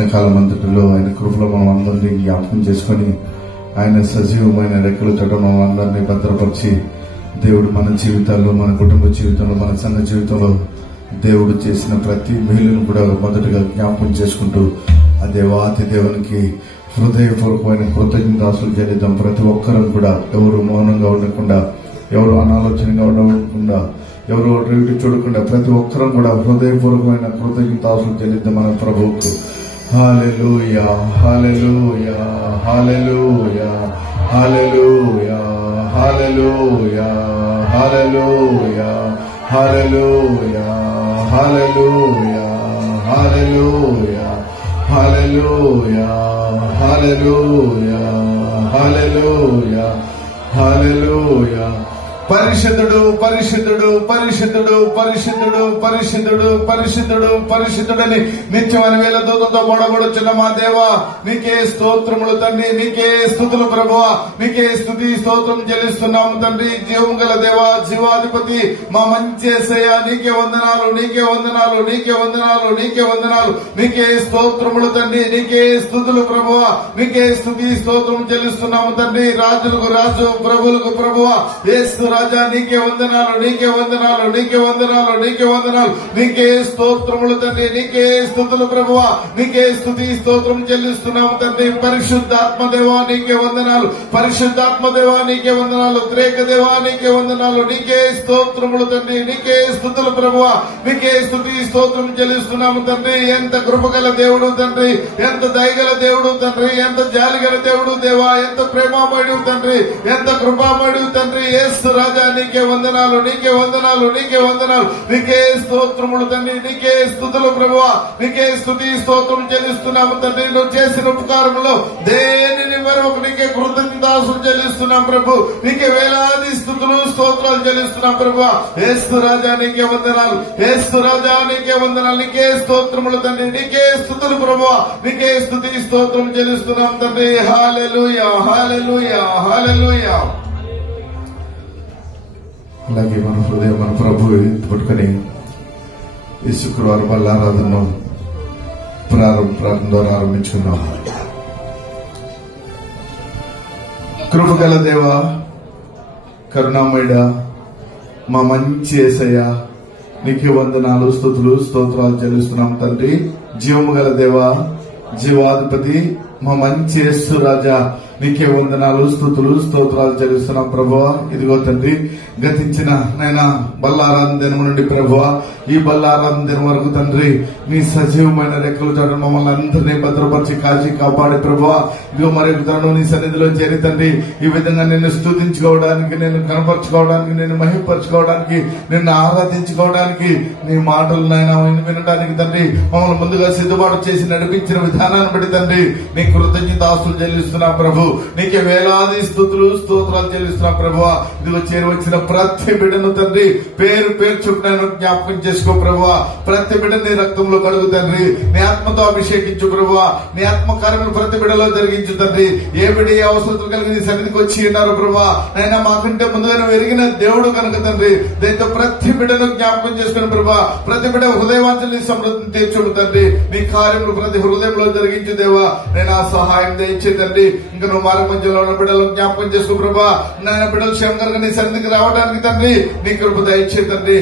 గడిచిన కాలం అంతటిలో ఆయన కృపలో మనం అందరినీ జ్ఞాపకం చేసుకుని ఆయన సజీవమైన రెక్కల చోట మనం అందరినీ భద్రపరిచి దేవుడు మన జీవితాల్లో, మన కుటుంబ జీవితంలో, మన సంఘ జీవితంలో దేవుడు చేసిన ప్రతి మేలును కూడా మొదటగా జ్ఞాపకం చేసుకుంటూ ఆ దేవాతి దేవునికి హృదయపూర్వకమైన కృతజ్ఞతాస్తులు చెల్లిద్దాం. ప్రతి ఒక్కరూ కూడా ఎవరు మౌనంగా ఉండకుండా, ఎవరు అనాలోచనగా ఉండకుండా, ఎవరు రేటు చూడకుండా ప్రతి ఒక్కరూ కూడా హృదయపూర్వకమైన కృతజ్ఞతాస్తులు చెల్లిద్దాం మన ప్రభువుకు. హల్లెలూయా, హల్లెలూయా, హల్లెలూయా, హల్లెలూయా, హల్లెలూయా, హల్లెలూయా, హల్లెలూయా, హల్లెలూయా, హల్లెలూయా, హల్లెలూయా, హల్లెలూయా, హల్లెలూయా, హల్లెలూయా. పరిశుద్ధుడు, పరిశుద్ధుడు, పరిశుద్ధుడు, పరిశుద్ధుడు, పరిశుద్ధుడు, పరిశుద్ధుడు, పరిశుద్ధుడని నిత్యమైన వేల దూతలతో పొడబడుచున్న మా దేవా, నీకే స్తోత్రములు తండ్రి, నీకే స్తుతులు ప్రభువా, నీకే స్తుతి స్తోత్రం చెల్లిస్తున్నాము తండ్రి. జీవం గల దేవా, జీవాధిపతి, మా మంచి యేసయ్యా, నీకే వందనాలు, నీకే వందనాలు, నీకే వందనాలు, నీకే వందనాలు, నీకే స్తోత్రములు తండ్రి, నీకే స్తుతులు ప్రభువా, నీకే స్తుతి స్తోత్రం చెల్లిస్తున్నాము తండ్రి. రాజులకు రాజు, ప్రభువులకు ప్రభువా, యేసు రాజా, నీకే వందనాలు, నీకే వందనాలు, నీకే వందనాలు, నీకే వందనాలు, నీకే స్తోత్రములు తండ్రి, నీకే స్తుతులు ప్రభువా, నీకే స్తుతి స్తోత్రం చెల్లిస్తున్నాము తండ్రి. పరిశుద్ధాత్మ దేవా, నీకే వందనాలు, పరిశుద్ధాత్మ దేవా, నీకే వందనాలు, త్రేక దేవా, నీకే వందనాలు, నీకే స్తోత్రములు తండ్రి, నీకే స్తుతులు ప్రభువా, నీకే స్తుతి స్తోత్రం చెల్లిస్తున్నాము తండ్రి. ఎంత కృపగల దేవుడు తండ్రి, ఎంత దయగల దేవుడు తండ్రి, ఎంత జాలిగల దేవుడు దేవా, ఎంత ప్రేమామయుడు తండ్రి, ఎంత కృపామయుడు తండ్రి. యేసు రాజా, నీకే వందనాలు, నీకే వందనాలు, నీకే వందనాలు, నీకే స్తోత్రములు తండ్రి, నీకే స్తుతులు ప్రభువా, నీకే స్తుతి స్తోత్రం చెల్లిస్తున్నాము తండ్రి. నువ్వు చేసిన ఉపకారములో దేనిని మరొక నీకే కృతజ్ఞతాస్తులు చెల్లిస్తున్నాం ప్రభు, నీకే వేలాది స్తుతులు స్తోత్రాలు చెల్లిస్తున్నాం ప్రభువా. యేసు రాజా, నీకే వందనాలు, యేసు రాజా, నీకే వందనాలు, నీకే స్తోత్రములు తండ్రి, నీకే స్తుతులు ప్రభువా, నీకే స్తుతి స్తోత్రం చెల్లిస్తున్నాం తండ్రి. హల్లెలూయా, హల్లెలూయా, హల్లెలూయా. అలాగే మన హృదయం మన ప్రభు పట్టుకుని ఈ శుక్రవారం బల్లారాధనను ప్రార్థన ద్వారా ఆరంభించుకున్నాం. కృపగల దేవా, కరుణామయుడా, మా మంచి యేసయ్యా, నీకే వందనాలు, స్తుతులు స్తోత్రాలు చెల్లిస్తున్నాం తండ్రి. జీవము గల దేవా, జీవాధిపతి, మా మంచి యేసు రాజా, నీకే వందనాలు, స్తుతులు స్తోత్రాలు చెల్లిస్తున్నాం ప్రభువా. ఇదిగో తండ్రి, గతించిన నైనా బల్లారాధన దినం నుండి ప్రభువా, ఈ బల్లారాధన దినం వరకు తండ్రి, నీ సజీవమైన రెక్కలు చోట మమ్మల్ని అందరినీ భద్రపరిచి కాచి కాపాడి ప్రభువా, ఇదిగో మరి తరుణం నీ సన్నిధిలో చేరి తండ్రి, ఈ విధంగా నిన్ను స్తుతించుకోవడానికి, నిన్ను కనపరచుకోవడానికి, నిన్ను మహిమపరచుకోవడానికి, నిన్ను ఆరాధించుకోవడానికి, నీ మాటలు నైనా వినడానికి తండ్రి మమ్మల్ని ముందుగా సిద్ధపాటు చేసి నడిపించిన విధానాన్ని బట్టి తండ్రి నీ కృతజ్ఞతాస్తులు చెల్లిస్తున్నాం ప్రభు. నీకే వేలాది స్తుతులు స్తోత్రాలు చెల్లిస్తున్నాం ప్రభువా. ఇదిగో చేరువచ్చిన ప్రతి బిడ్డను తండ్రి పేరు పేరు చుట్టూ జ్ఞాపకం చేసుకో ప్రభువా. ప్రతి బిడ్డ నీ రక్తంలో కడుగు తండ్రి, నీ ఆత్మతో అభిషేకించు ప్రభువా. నీ ఆత్మ కార్యములు ప్రతి బిడ్డలో జరిగించు తండ్రి. ఏ బిడ్డ ఏ అవసరం కలిగి నీ సన్నిధికి వచ్చి ఉన్నారు ప్రభువా, నైనా మాకంటే ముందుగా నువ్వు ఎరిగిన దేవుడు కనుక తండ్రి, దీంతో ప్రతి బిడ్డను జ్ఞాపకం చేసుకుని ప్రభువా, ప్రతి బిడ్డ హృదయవాంఛని సమృద్ధిని తీర్చుడు తండ్రి. నీ కార్యములు ప్రతి హృదయంలో జరిగించు దేవా, నేను ఆ సహాయం దయచే తండ్రి. ఇంకా నువ్వు మార్గ మధ్యలో ఉన్న బిడ్డలను జ్ఞాపకం చేసుకో ప్రభా. నాయన బిడ్డలు క్షేమంగా నీ సన్నిధికి రావడానికి తండ్రి నీ కృప దయచే తండ్రి.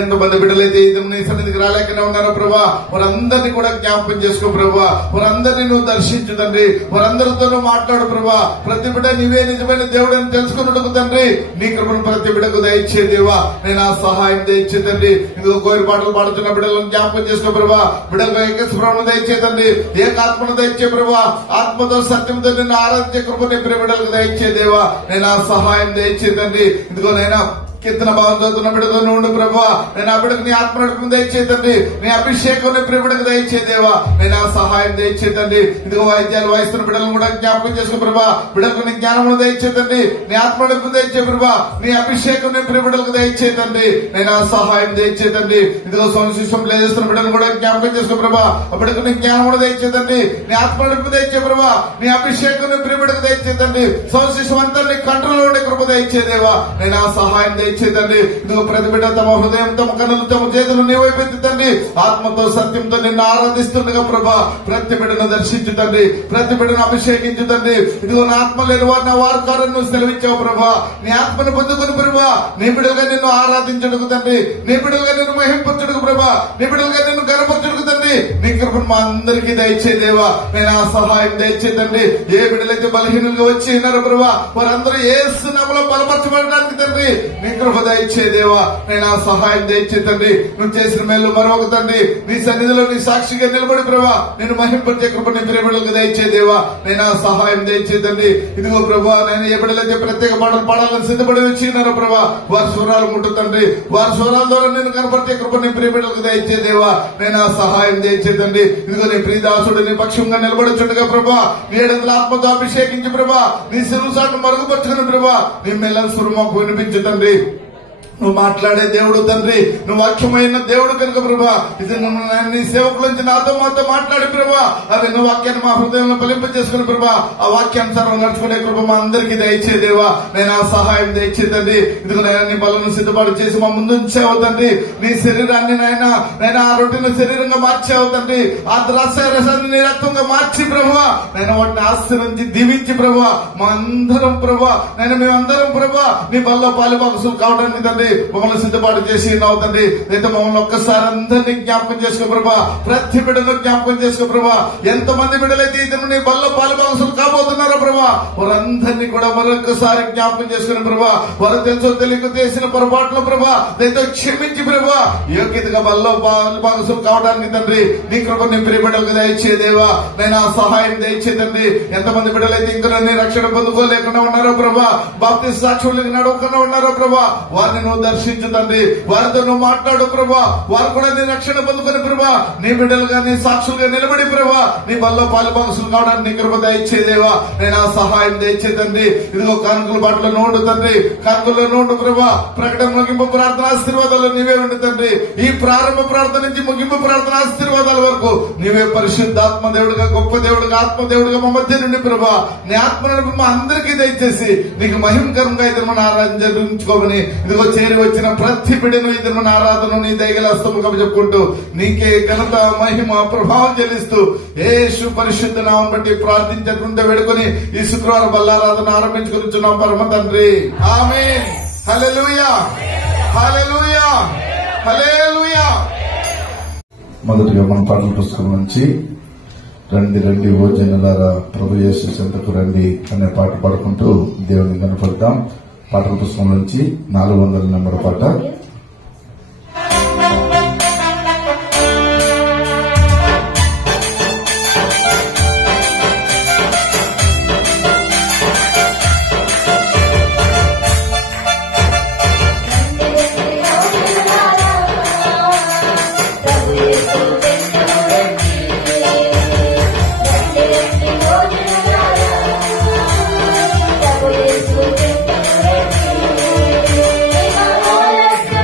ఎంతమంది బిడ్డలైతే నీ సన్నిధికి రాలేకనే ఉన్నారో ప్రభా, వారందరినీ కూడా జ్ఞాపకం చేసుకో ప్రభా. వారందరినీ నువ్వు దర్శించు తండ్రి, వారందరితో నువ్వు మాట్లాడు ప్రభా. ప్రతి బిడ్డ నీవే నిజమైన దేవుడు అని తెలుసుకున్నట్టుకు తండ్రి నీ కృపను ప్రతి బిడ్డకు దయచే దేవా, నేను ఆ సహాయం దయచే తండ్రి. ఇందులో కోరి పాటలు పాడుతున్న బిడ్డలను జ్ఞాపకం చేసుకో ప్రభా. బిడ్డలకు ఏకస్వరమును దయచే తండ్రి, ఏకాత్మను దయచే ప్రభా. ఆత్మతో సత్యంతో నిన్ను ఆరాధించే కృప నీ ప్రియ బిడ్డలకు దయచే దేవా, నేను ఆ సహాయం దయచే తండ్రి. ఇదిగో నైనా కీర్తన భావం చదువుతున్న బిడ్డతో ఉండు ప్రభా. నేను ఆ బిడ్డకు నీ ఆత్మ దయచే తండ్రి, నీ అభిషేకం నీ ప్రియ బిడ్డకు దయచే దేవా, నేను ఆ సహాయం దయచే తండ్రి. ఇదిగో వాయిద్యాలు వాయిస్తున్న బిడ్డలను కూడా జ్ఞాపకం చేసుకో ప్రభా. బిడ్డకు నీ జ్ఞానమును దయచే తండ్రి, నీ ఆత్మకు దయచే ప్రభా. నీ అభిషేకం నీ ప్రియ బిడ్డలకు దయచే తండ్రి, నేను ఆ సహాయం దయచే తండ్రి. ఇదిగో సౌండ్ సిస్టమ్ ప్లే చేస్తున్న బిడ్డను కూడా జ్ఞాపకం చేసుకో ప్రభా. ఆ బిడ్డకు నీ జ్ఞానమును దయచే తండ్రి, నీ ఆత్మకు దయచే ప్రభా. నీ అభిషేకం నీ ప్రియ బిడ్డకు దయచే తండ్రి. సౌండ్ సిస్టమ్ అంతా నీ కంట్రోల్ ఉండే కృప దయచే దేవా, నేను ఆ సహాయం దయచేదండి. ఇదిగో ప్రతి బిడ్డ తమ హృదయం, తమ కన్నులు, తమ చేతులు నీ వైపు ఎత్తుతండి. ఆత్మతో సత్యంతో నిన్ను ఆరాధిస్తుండగా ప్రభా ప్రతి బిడ్డను దర్శించుతండి, ప్రతి బిడ్డను అభిషేకించుతండి. ఇదిగో నా ఆత్మ లేని వారు నా వారు కారని నువ్వు సెలవిచ్చావు ప్రభా. నీ ఆత్మను పొందుకుని ప్రభా నీ బిడ్డలుగా నిన్ను ఆరాధించడుకు తండ్రి, నీ బిడ్డలుగా నిన్ను మహింపరచుడుకు ప్రభా, నీ బిడ్డలుగా నిన్ను గర్వపరచుడుకు తండ్రి. నీ కృపను మా అందరికీ దయచేదేవా నేను ఆ సహాయం దయచేదండి. ఏ బిడ్డలైతే బలహీనంగా వచ్చి ఉన్నారో ప్రభా వారందరూ యేసు నామములో బలపరచబడడానికి తండ్రి నీ కృప దయచేదేవా నేను ఆ సహాయం దయచేతండి. నువ్వు చేసిన మేలు మరొక తండ్రి నీ సన్నిధిలో నీ సాక్షిగా నిలబడి ప్రభా నేను మహింపరిచే కృప నీ ప్రియబిడ్డలకు దయచేదేవా నేను ఆ సహాయం దయచేతండి. ఇదిగో ప్రభా నేను ఏ బిడ్డలైతే ప్రత్యేక పాటలు పాడాలని సిద్ధపడి వచ్చి ఉన్నారో ప్రభా వారి స్వరాలు ముట్టుతండి, వారి స్వరాల ద్వారా నేను కనపరిచే కృప నీ ప్రియబిడ్డలకు దయచేదేవా నేను ఆ సహాయం దయచేతండి. ఇదిగో నీ ప్రియదాసుడు నీ పక్షంగా నిలబడుచుండగా ప్రభా నీ ఏడంతల ఆత్మతో అభిషేకించి ప్రభా నీ సిరువు సాటును మరుగుపరచుకుని ప్రభా నీ మెల్లని సురుమాకు వినిపించుతండి. నువ్వు మాట్లాడే దేవుడు తండ్రి, నువ్వు వాక్యమైన దేవుడు కనుక ప్రభా ఇది నీ సేవకుల నుంచి నాతో మాతో మాట్లాడి ప్రభా అది నువ్వు వాక్యాన్ని మా హృదయంలో ఫలింప చేసుకుని ప్రభా ఆ వాక్యానుసారం నడుచుకునే కృప మా అందరికీ దయచేదేవా నేను ఆ సహాయం దయచేదండి. ఇదిగో నేను నీ బలను సిద్ధపాటు చేసి మా ముందు ఉంచావు తండ్రి. నీ శరీరాన్ని నేను ఆ రొట్టెను శరీరంగా మార్చావు తండ్రి. ఆ ద్రాక్షారసాన్ని నీ రక్తంగా మార్చి ప్రభా నేను వాటిని ఆశీర్వదించి దీవించి ప్రభా మా అందరం ప్రభా మేమందరం ప్రభా నీ బల్లో పాలుభాగసులు కావడానికి తండ్రి మమ్మల్ని సిద్ధపాటు చేసి తండ్రి. అయితే మమ్మల్ని ఒక్కసారి అందరినీ జ్ఞాపకం చేసుకో ప్రభా, ప్రతి బిడ్డను జ్ఞాపకం చేసుకో ప్రభా. ఎంతమంది బిడ్డలైతే ఇతను నీ బల్లో పాలుభాగసులు కాబోతున్నారో ప్రభా వారందరినీ కూడా మరొకసారి జ్ఞాపకం చేసుకుని ప్రభా వారు తెలుసో తెలియక చేసిన పొరపాట్లు ప్రభా దయతో క్షమించి ప్రభా యోగ్యతగా బల్లో పాలుభాగసులు కావడానికి తండ్రి నీ కృప నీ ప్రియ బిడ్డలకు దయచేదేవా నేను ఆ సహాయం దయచేదండి. ఎంతమంది బిడ్డలైతే ఇంకా నీ రక్షణ పొందుకోలేకుండా ఉన్నారో ప్రభా బాప్తిస్మ సాక్షులకు నడవకుండా ఉన్నారో ప్రభా వారిని నువ్వు దర్శించు తండ్రి. వారితో నువ్వు మాట్లాడు ప్రభా వారు కూడా నీ రక్షణ పొందుకుని ప్రభా నీ బిడ్డలుగా నీ సాక్షులుగా నిలబడి ప్రభా నీ బల్లో పాలుభాగసులు కావడానికి నీ కృప దయచేదేవా నేను ఆ సహాయం దయచేదండి. ఇదిగో కానుకల బాటలో నోడు తండ్రి, కానుకల్లో నోడు ప్రభా ప్రకటన ముగింపు ప్రార్థన ఆశీర్వాదాలు నీవే ఉండు తండ్రి. ఈ ప్రారంభ ప్రార్థన నుంచి ముగింపు ప్రార్థన ఆశీర్వాదాల వరకు నీవే పరిశుద్ధాత్మ దేవుడుగా గొప్ప దేవుడుగా ఆత్మ దేవుడుగా మా మధ్య నుండి ప్రభా నీ ఆత్మను మా అందరికీ దయచేసి నీకు మహిమకరంగా ఇద్దరు మన ఆరాధన జరిపించుకోమని ఇదిగో చేరి వచ్చిన ప్రతి బిడ్డను ఇద్దరు మన ఆరాధన నీ దయగల హస్తము చెప్పుకుంటూ నీకే ఘనత మహిమ ప్రభావం చెల్లిస్తూ యేసు పరిశుద్ధ నామం బట్టి ప్రార్థించకుండా వేడుకొని ఈ శుక్రవారం బల్లారాధన ఆరంభించుకున్నాం పరమ తండ్రి. ఆమేన్. హల్లెలూయా, హల్లెలూయా, హల్లెలూయా. మొదటిగా మన పాటల పుస్తకం నుంచి రండి రండి ఓ జనులారా ప్రభు యేసు చెంతకు రండి అనే పాట పాడుకుంటూ దేవుని కనపడతాం. పాటల పుస్తకం నుంచి 400 నెంబర్ పాట. Yes,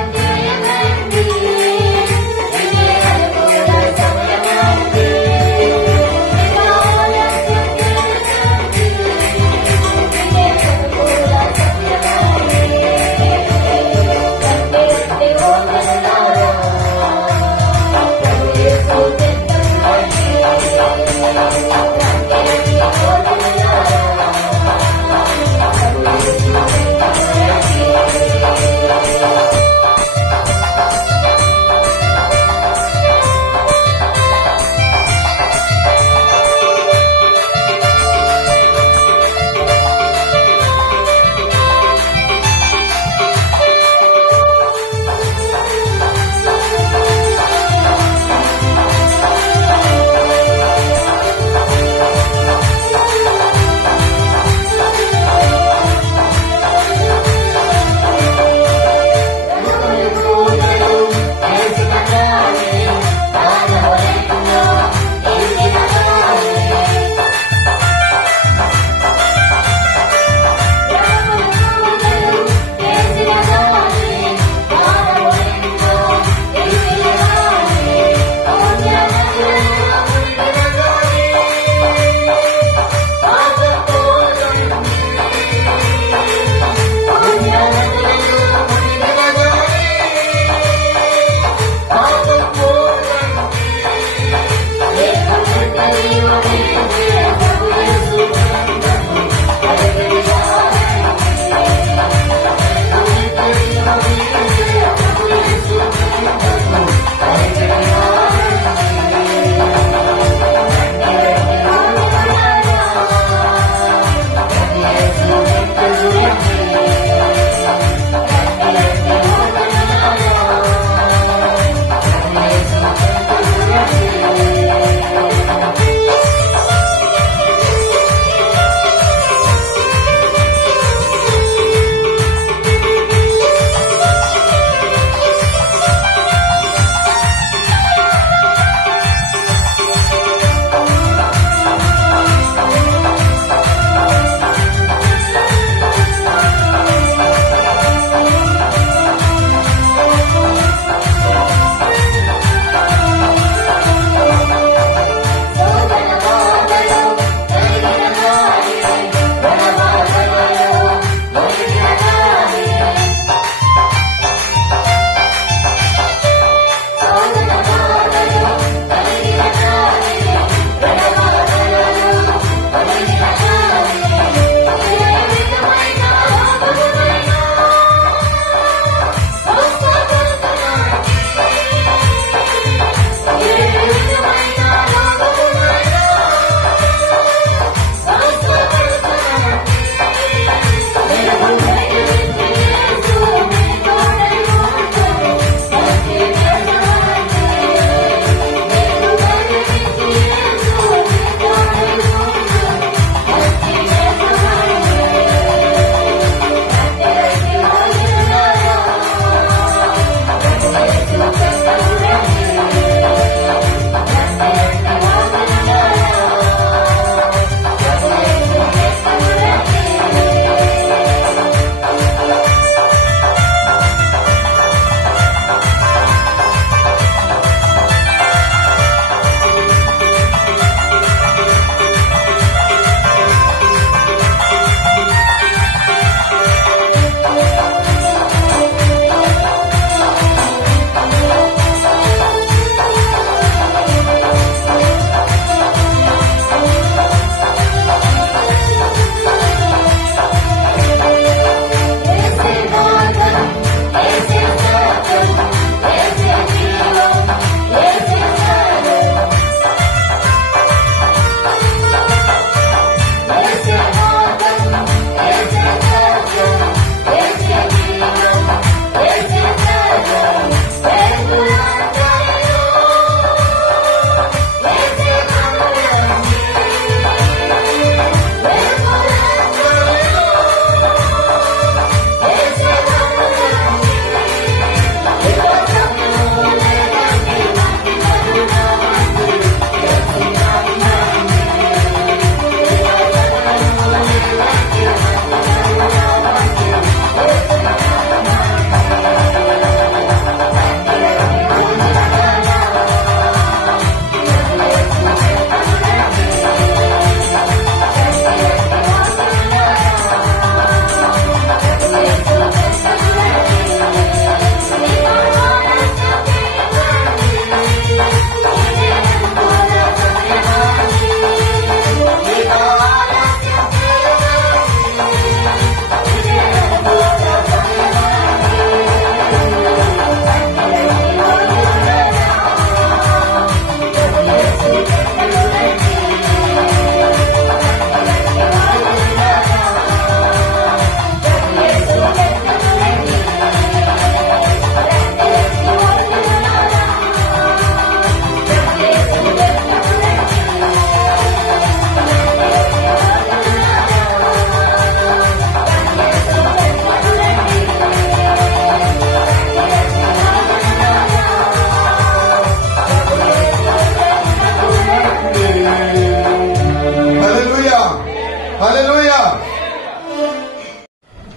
హల్లెలూయా.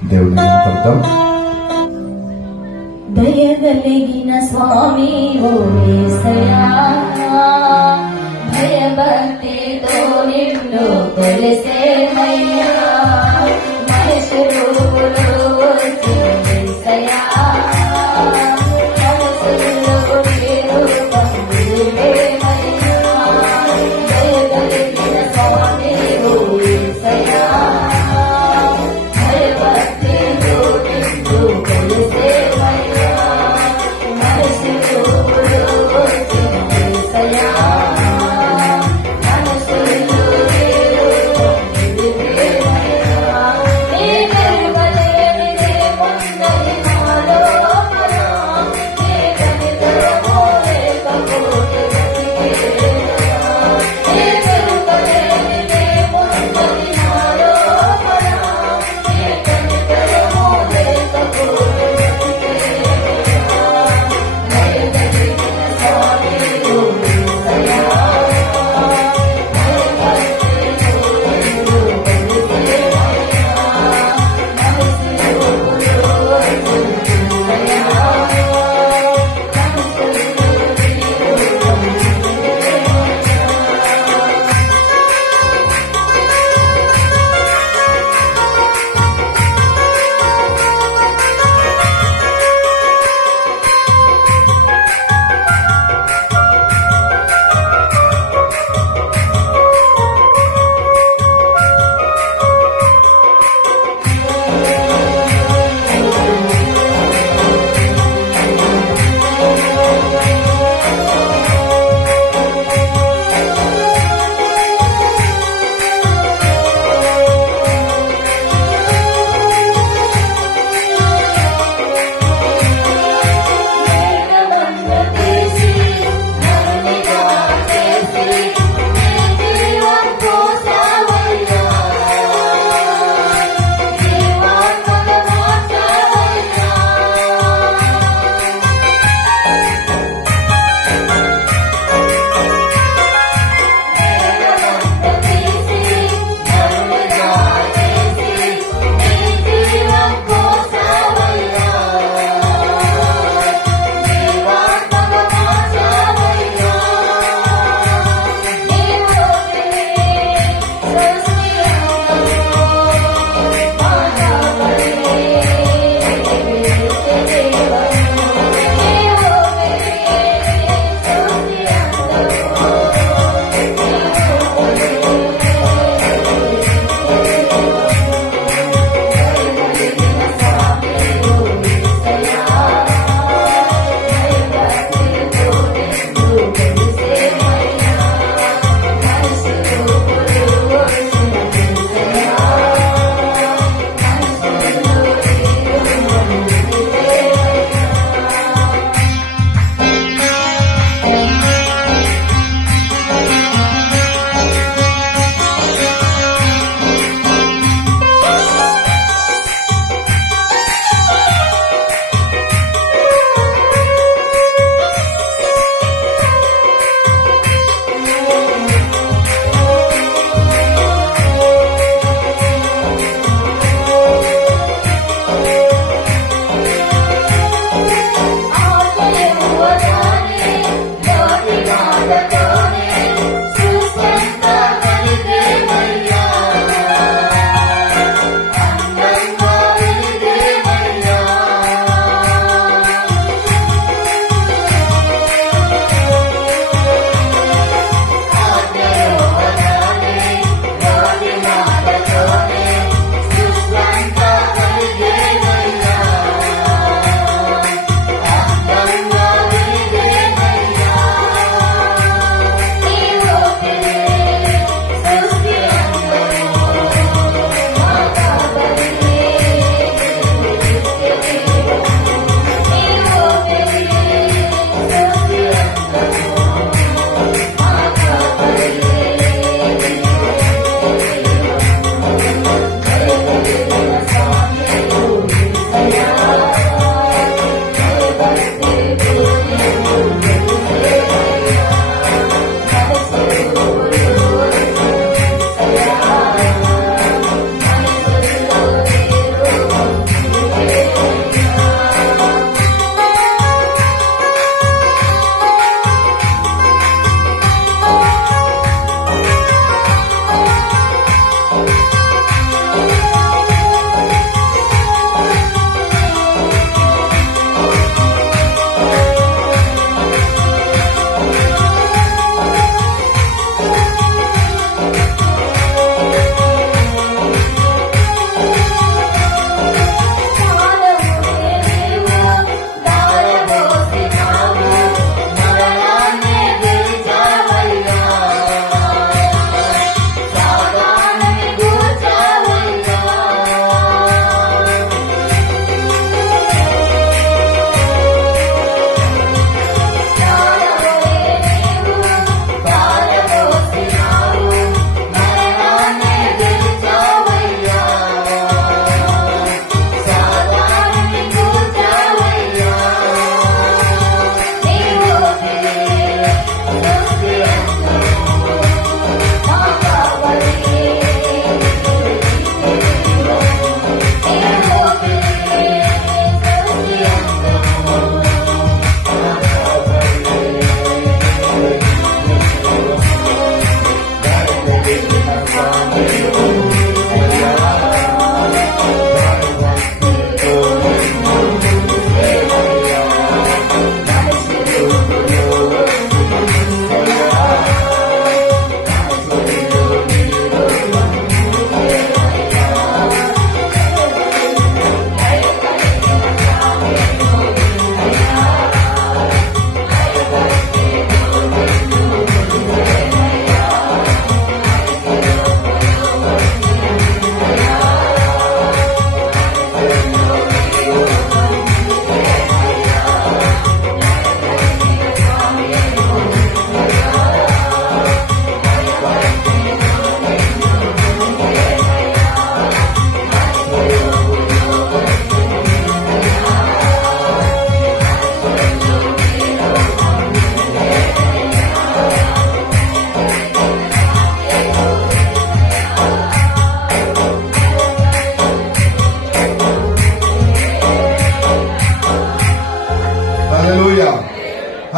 దేవుని కనపడతాం. దయగలిగిన స్వామి ఓ యేసయ్యా, భయభక్తితో నిన్ను కొలిసేమయ్యా, మనుషులు వచ్చి యేసయ్యా, మనసులో నీరు పంపివేమయ్యా, దయగలిగిన స్వామి ఓ యేసయ్యా, భయభక్తితో నిన్ను కొలిసేమయ్యా, మనసులో వచ్చి యేసయ్యా, మనసులో నీరు పంపివేమయ్యా.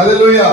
హల్లెలూయా.